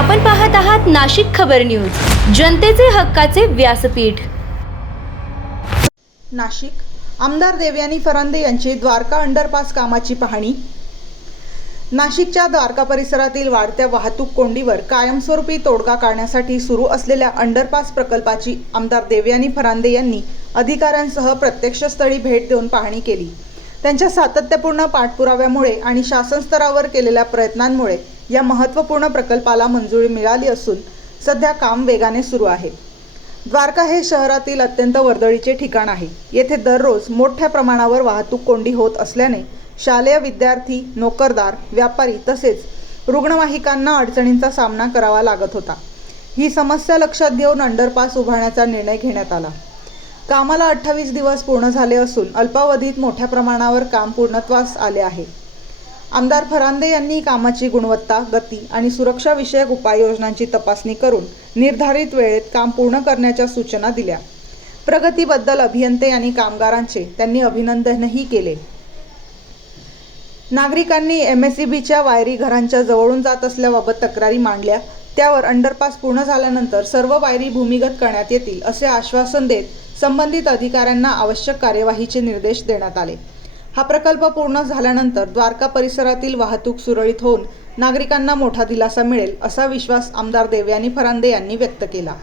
आपण पाहत आहात नाशिक खबर न्यूज, जनतेचे हक्काचे व्यासपीठ। नाशिक आमदार देवयानी फरांदे यांची द्वारका अंडरपास कामाची पाहणी। नाशिकच्या द्वारका परिसरातील वाढत्या वाहतूक कोंडीवर कायमस्वरूपी तोडगा काढण्यासाठी सुरू असलेल्या अंडरपास प्रकल्पाची आमदार देवयानी फरांदे यांनी अधिकाऱ्यांसह प्रत्यक्ष स्थळी भेट देऊन पाहणी केली। त्यांच्या सातत्यपूर्ण पाठपुराव्यामुळे आणि शासन स्तरावर केलेल्या प्रयत्नांमुळे या महत्त्वपूर्ण प्रकल्पाला मंजुरी मिळाली असून सध्या काम वेगाने सुरू आहे। द्वारका हे शहरातील अत्यंत वर्दळीचे ठिकाण आहे। येथे दररोज मोठ्या प्रमाणावर वाहतूक कोंडी होत असल्याने शालेय विद्यार्थी, नोकरदार, व्यापारी तसेच रुग्णवाहिकांना अडचणींचा सामना करावा लागत होता। ही समस्या लक्षात घेऊन अंडरपास उभारण्याचा निर्णय घेण्यात आला। कामाला 28 दिवस पूर्ण झाले असून अल्पावधीत मोठ्या प्रमाणावर काम पूर्णत्वास आले आहे। आमदार फरांदे यांनी कामाची गुणवत्ता, गती आणि सुरक्षा विषयक उपाययोजनांची तपासणी करून निर्धारित वेळेत काम पूर्ण करण्याच्या सूचना दिल्या। प्रगतीबद्दल अभियंते आणि कामगारांचे त्यांनी अभिनंदनही केले। नागरिकांनी MSEBच्या वायरी घरांच्या जवळून जात असल्याबाबत तक्रारी मांडल्या। त्यावर अंडरपास पूर्ण झाल्यानंतर सर्व वायरी भूमिगत करण्यात येतील असे आश्वासन देत संबंधित अधिकाऱ्यांना आवश्यक कार्यवाहीचे निर्देश देण्यात आले। हा प्रकल्प पूर्ण झाल्यानंतर द्वारका परिसरातील वाहतूक सुरळीत होऊन नागरिकांना मोठा दिलासा मिळेल असा विश्वास आमदार देवयानी फरांदे यांनी व्यक्त केला।